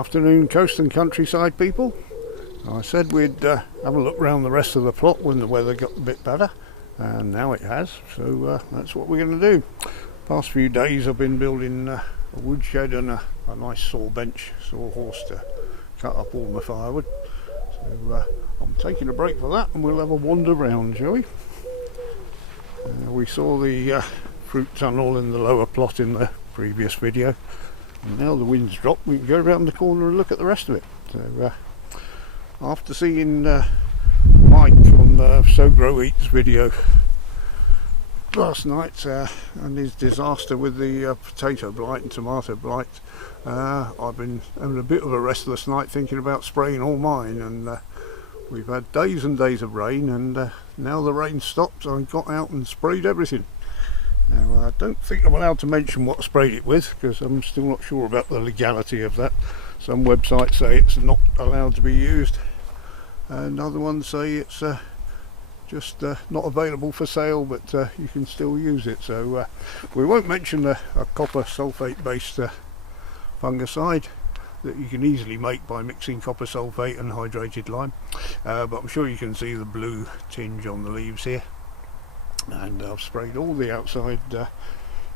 Afternoon, coast and countryside people. I said we'd have a look around the rest of the plot when the weather got a bit better, and now it has, so that's what we're going to do. Past few days I've been building a woodshed and a nice saw horse to cut up all my firewood. So I'm taking a break for that and we'll have a wander round, shall we? We saw the fruit tunnel in the lower plot in the previous video, and now the wind's dropped, we can go around the corner and look at the rest of it. So after seeing Mike on the Sow Grow Eats video last night and his disaster with the potato blight and tomato blight, I've been having a bit of a restless night thinking about spraying all mine, and we've had days and days of rain, and now the rain stopped, so I got out and sprayed everything. Now I don't think I'm allowed to mention what I sprayed it with because I'm still not sure about the legality of that. Some websites say it's not allowed to be used, and other ones say it's just not available for sale, but you can still use it. So we won't mention a copper sulfate based fungicide that you can easily make by mixing copper sulfate and hydrated lime, but I'm sure you can see the blue tinge on the leaves here. And I've sprayed all the outside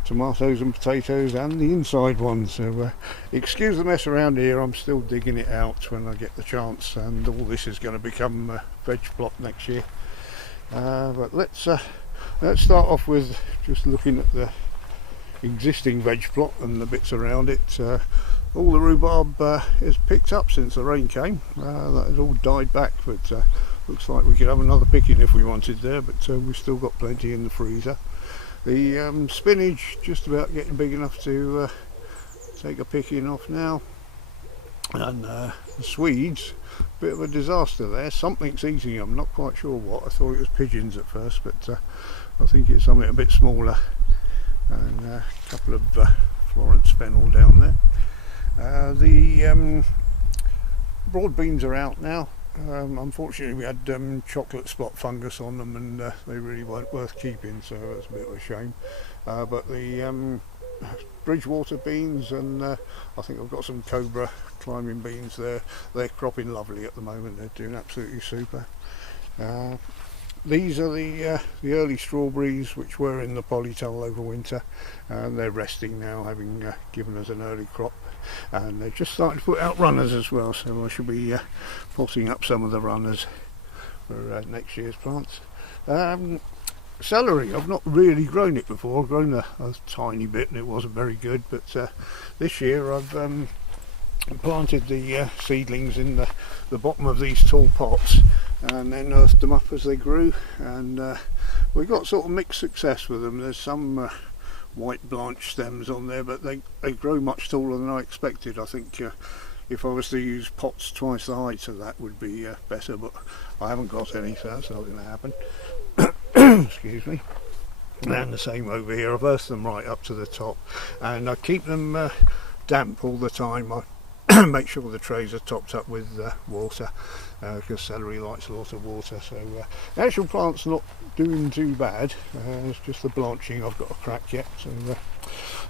tomatoes and potatoes and the inside ones, so excuse the mess around here. I'm still digging it out when I get the chance, and all this is going to become a veg plot next year. But let's start off with just looking at the existing veg plot and the bits around it. All the rhubarb is picked up since the rain came. That has all died back, but looks like we could have another picking if we wanted there, but we've still got plenty in the freezer. The spinach just about getting big enough to take a picking off now, and the Swedes, bit of a disaster there. Something's eating them, not quite sure what. I thought it was pigeons at first, but I think it's something a bit smaller, and a couple of Florence fennel down there. The broad beans are out now. Unfortunately we had chocolate spot fungus on them, and they really weren't worth keeping, so that's a bit of a shame. But the Bridgewater beans, and I think I've got some Cobra climbing beans there, they're cropping lovely at the moment. They're doing absolutely super. These are the early strawberries which were in the polytunnel over winter, and they're resting now, having given us an early crop. And they're just starting to put out runners as well, so I should be potting up some of the runners for next year's plants. Celery, I've not really grown it before. I've grown a tiny bit and it wasn't very good, but this year I've planted the seedlings in the bottom of these tall pots and then earthed them up as they grew, and we got sort of mixed success with them. There's some white blanched stems on there, but they grow much taller than I expected. I think if I was to use pots twice the height of that would be better, but I haven't got any, so that's not going to happen. Excuse me. And the same over here. I've earthed them right up to the top, and I keep them damp all the time. I make sure the trays are topped up with water, because celery likes a lot of water. So the actual plant's not doing too bad, it's just the blanching I've got to crack yet. So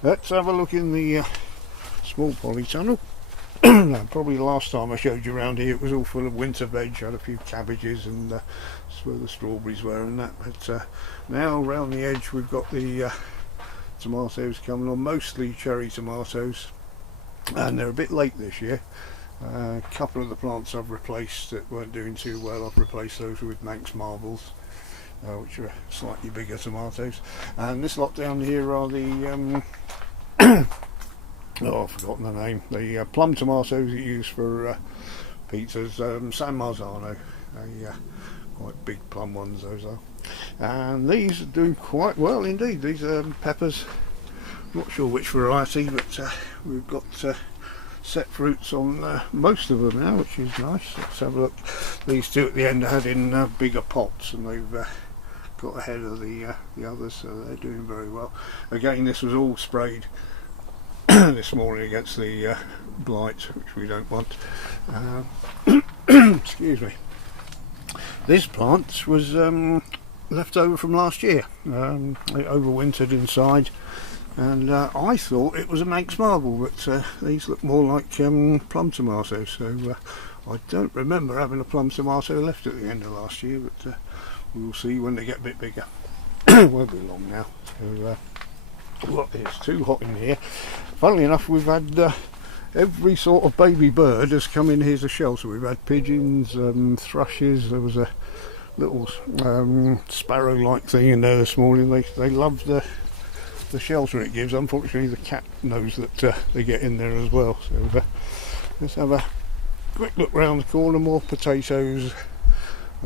let's have a look in the small polytunnel. Probably the last time I showed you around here it was all full of winter veg. I had a few cabbages, and that's where the strawberries were and that, but now around the edge we've got the tomatoes coming on, mostly cherry tomatoes, and they're a bit late this year. A couple of the plants I've replaced that weren't doing too well, I've replaced those with Manx Marbles, which are slightly bigger tomatoes. And this lot down here are the oh, I've forgotten the name, the plum tomatoes you use for pizzas, San Marzano. Quite big plum ones those are, and these are doing quite well indeed. These are peppers, not sure which variety, but we've got set fruits on most of them now, which is nice. Let's have a look. These two at the end are had in bigger pots, and they've got ahead of the others, so they're doing very well. Again, this was all sprayed this morning against the blight, which we don't want. Excuse me. This plant was left over from last year. It overwintered inside, and I thought it was a Manx marble, but these look more like plum tomatoes, so I don't remember having a plum tomato left at the end of last year, but we'll see when they get a bit bigger. Won't be long now. So look, it's too hot in here. Funnily enough, we've had every sort of baby bird has come in here to shelter. We've had pigeons, thrushes. There was a little sparrow-like thing in there this morning. They love the shelter it gives. Unfortunately, the cat knows that they get in there as well. So let's have a quick look round the corner. More potatoes.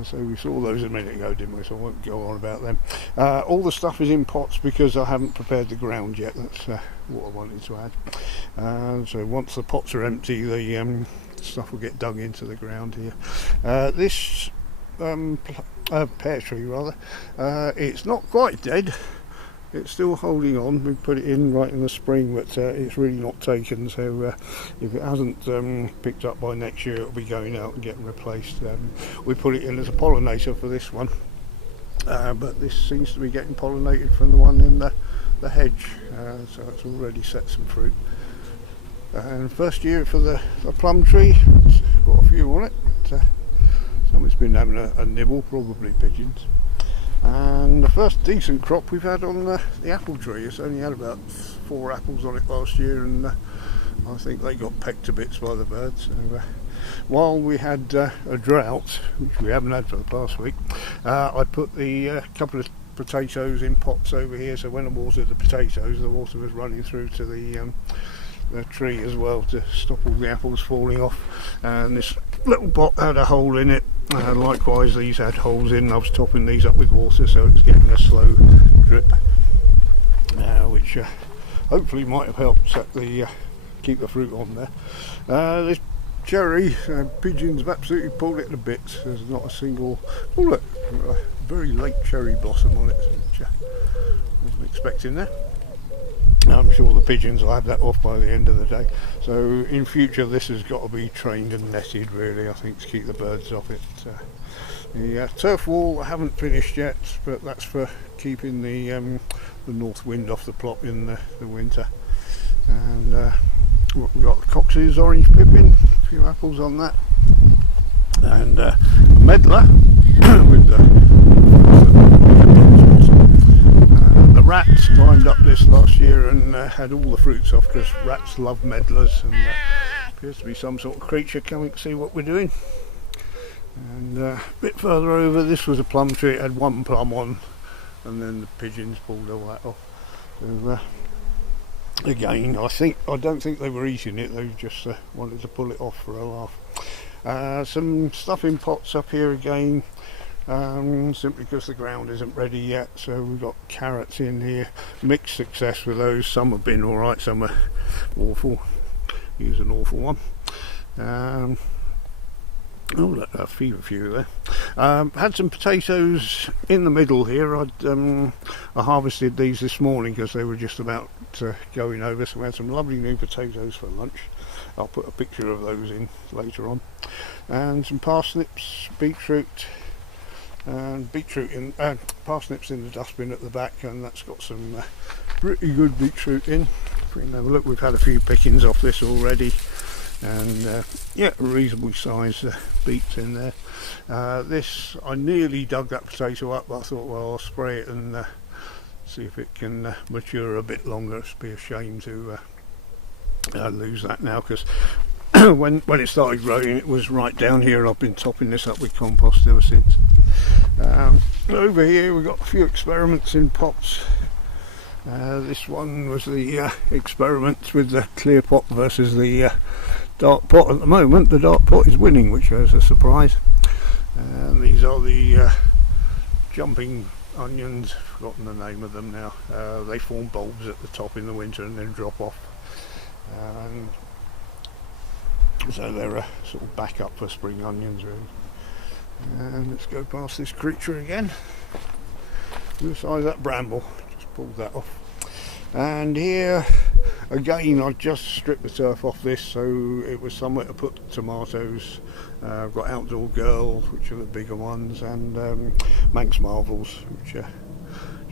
So we saw those a minute ago, didn't we? So I won't go on about them. All the stuff is in pots because I haven't prepared the ground yet. That's what I wanted to add. So once the pots are empty, the stuff will get dug into the ground here. This pear tree, rather, it's not quite dead. It's still holding on. We put it in right in the spring, but it's really not taken, so if it hasn't picked up by next year, it'll be going out and getting replaced. We put it in as a pollinator for this one, but this seems to be getting pollinated from the one in the hedge, so it's already set some fruit. And first year for the plum tree, it's got a few on it, but somebody's been having a nibble, probably pigeons. And the first decent crop we've had on the apple tree. It's only had about 4 apples on it last year, and I think they got pecked to bits by the birds. So while we had a drought, which we haven't had for the past week, I put the couple of potatoes in pots over here, so when I watered the potatoes, the water was running through to the tree as well to stop all the apples falling off. And this little pot had a hole in it. Likewise, these had holes in. I was topping these up with water, so it's getting a slow drip, which hopefully might have helped set keep the fruit on there. This cherry, pigeons have absolutely pulled it to bits. There's not a single. Oh look, a very late cherry blossom on it, which I wasn't expecting there. I'm sure the pigeons will have that off by the end of the day. So in future this has got to be trained and netted, really, I think, to keep the birds off it. The turf wall I haven't finished yet, but that's for keeping the north wind off the plot in the winter. And we've got Cox's orange pippin, a few apples on that, and medlar with the rats climbed up this last year and had all the fruits off, because rats love medlars, and appears to be some sort of creature coming to see what we're doing. And a bit further over, this was a plum tree. It had 1 plum on, and then the pigeons pulled all that off. So, again, I don't think they were eating it. They just wanted to pull it off for a laugh. Some stuff in pots up here again. Simply because the ground isn't ready yet. So we've got carrots in here, mixed success with those. Some have been alright, some are awful. Here's an awful one. Oh look, a few there. Had some potatoes in the middle here. I harvested these this morning because they were just about going over, so we had some lovely new potatoes for lunch. I'll put a picture of those in later on. And some parsnips, beetroot, and parsnips in the dustbin at the back, and that's got some pretty good beetroot in. If we can have a look, we've had a few pickings off this already, and yeah, reasonably sized beets in there. This, I nearly dug that potato up, but I thought, well, I'll spray it and see if it can mature a bit longer. It'd be a shame to lose that now, because when it started growing, it was right down here, and I've been topping this up with compost ever since. Over here we've got a few experiments in pots. This one was the experiment with the clear pot versus the dark pot. At the moment the dark pot is winning, which is a surprise. And these are the jumping onions, forgotten the name of them now. They form bulbs at the top in the winter and then drop off. So they're a sort of backup for spring onions, really. And let's go past this creature again. The size of that bramble, just pulled that off. And here again, I just stripped the turf off this, so it was somewhere to put tomatoes. I've got Outdoor Girls, which are the bigger ones, and Manx Marvels, which are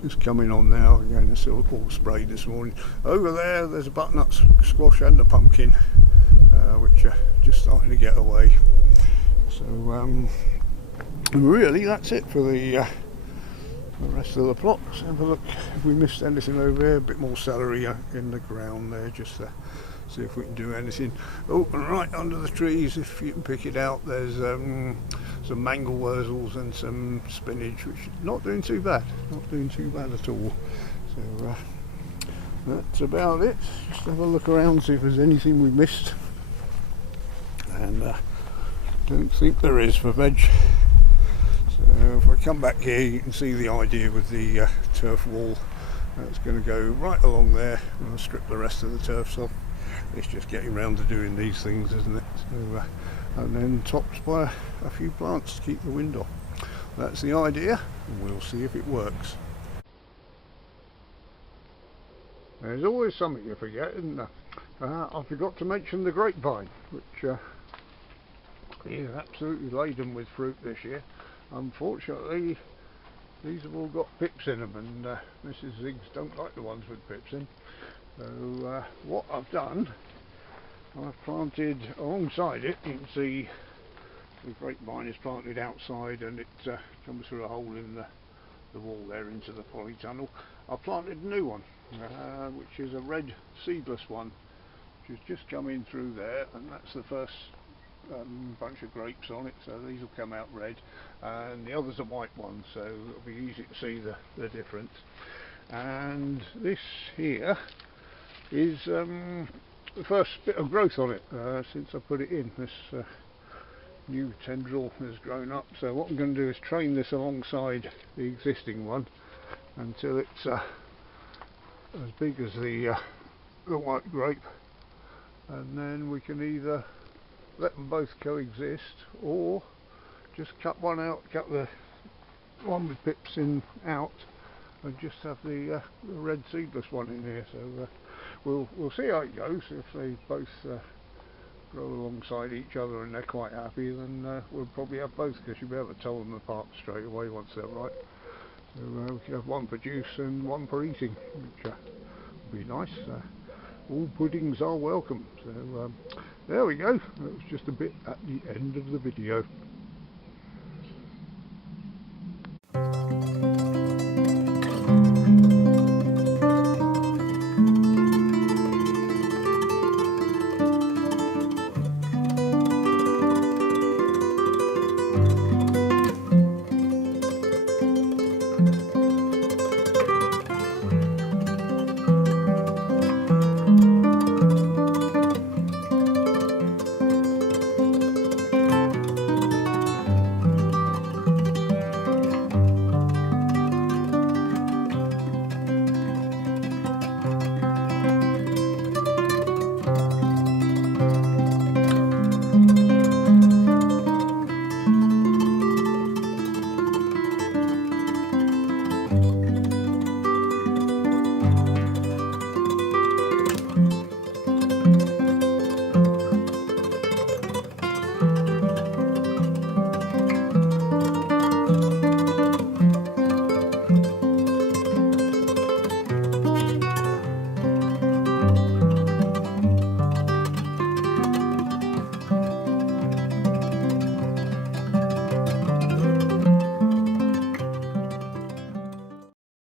just coming on now. Again, it's all sprayed this morning. Over there's a butternut squash and a pumpkin, which are just starting to get away. So really that's it for the rest of the plot. Let's have a look if we missed anything over there. A bit more celery in the ground there, just to see if we can do anything. Oh, and right under the trees, if you can pick it out, there's some mangel wurzels and some spinach, which is not doing too bad, at all. So that's about it. Just have a look around, see if there's anything we missed, and don't think there is for veg. So if I come back here, you can see the idea with the turf wall. That's going to go right along there, and I'll strip the rest of the turfs off. It's just getting round to doing these things, isn't it? So, and then topped by a few plants to keep the wind off. That's the idea, and we'll see if it works. There's always something you forget, isn't there? I forgot to mention the grapevine, which is absolutely laden with fruit this year. Unfortunately, these have all got pips in them, and Mrs. Ziggs don't like the ones with pips in. So what I've done, I've planted alongside it. You can see the grapevine is planted outside, and it comes through a hole in the wall there into the polytunnel. I've planted a new one, which is a red seedless one, which has just come in through there, and that's the first bunch of grapes on it, so these will come out red, and the others are white ones, so it'll be easy to see the difference. And this here is the first bit of growth on it since I put it in. This new tendril has grown up, so what I'm going to do is train this alongside the existing one until it's as big as the white grape, and then we can either let them both coexist, or just cut one out, cut the one with pips in out, and just have the red seedless one in here. So we'll see how it goes. If they both grow alongside each other and they're quite happy, then we'll probably have both, because you'll be able to tell them apart straight away once they're ripe. So we can have one for juice and one for eating, which will be nice. All puddings are welcome. So there we go. That was just a bit at the end of the video.